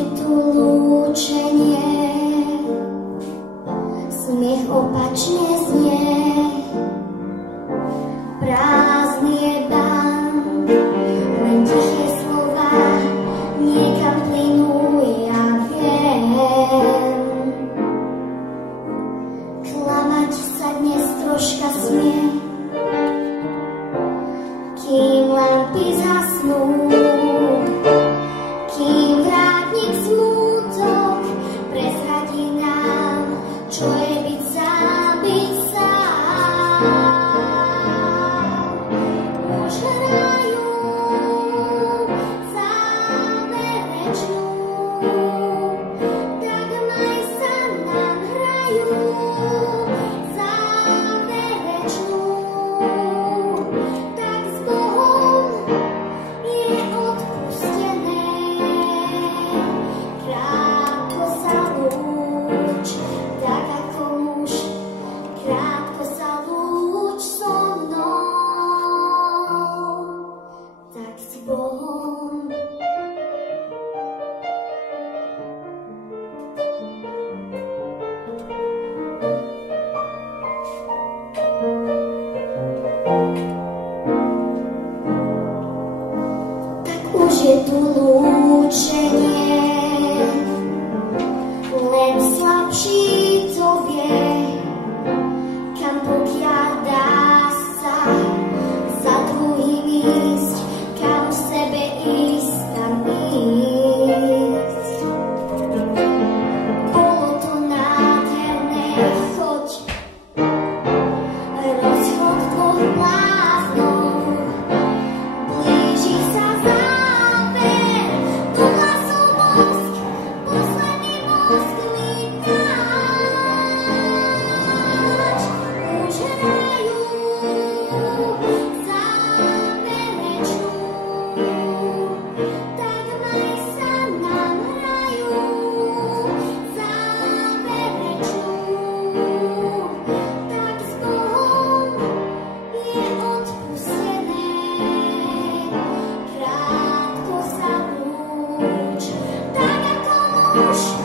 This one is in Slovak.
je tu lúčenie, smiech opačne znie, prázdny je bank, len tiché slova niekam plynú, ja viem. Klamať sa dnes troška smie, kým lampy zhasnú, kým vrátnik smútok prezradí nám, čo je byť sám, byť sám. Už hrajú záverečnú, tak maj sa nám hrajú záverečnú, tak s Bohom je odpustené. Krátko sa lúč, tak ako muž, krátko sa lúč so mnou, tak s Bohom. Tak už je tu lúčenie, len slabší to vie, kam pokiaľ dá sa za druhým ísť, kam v sebe ísť, tam ísť. Bolo to nádherné, choď, rozchod dvoch bláznov, blíži sa záver, do hlasov bosk, posledný bosk lítáč. Už hrajú záverečnú, tak maj sa nám hrajú záverečnú, tak s Bohom je odpustené. Krátko sa lúč, tak ako muž,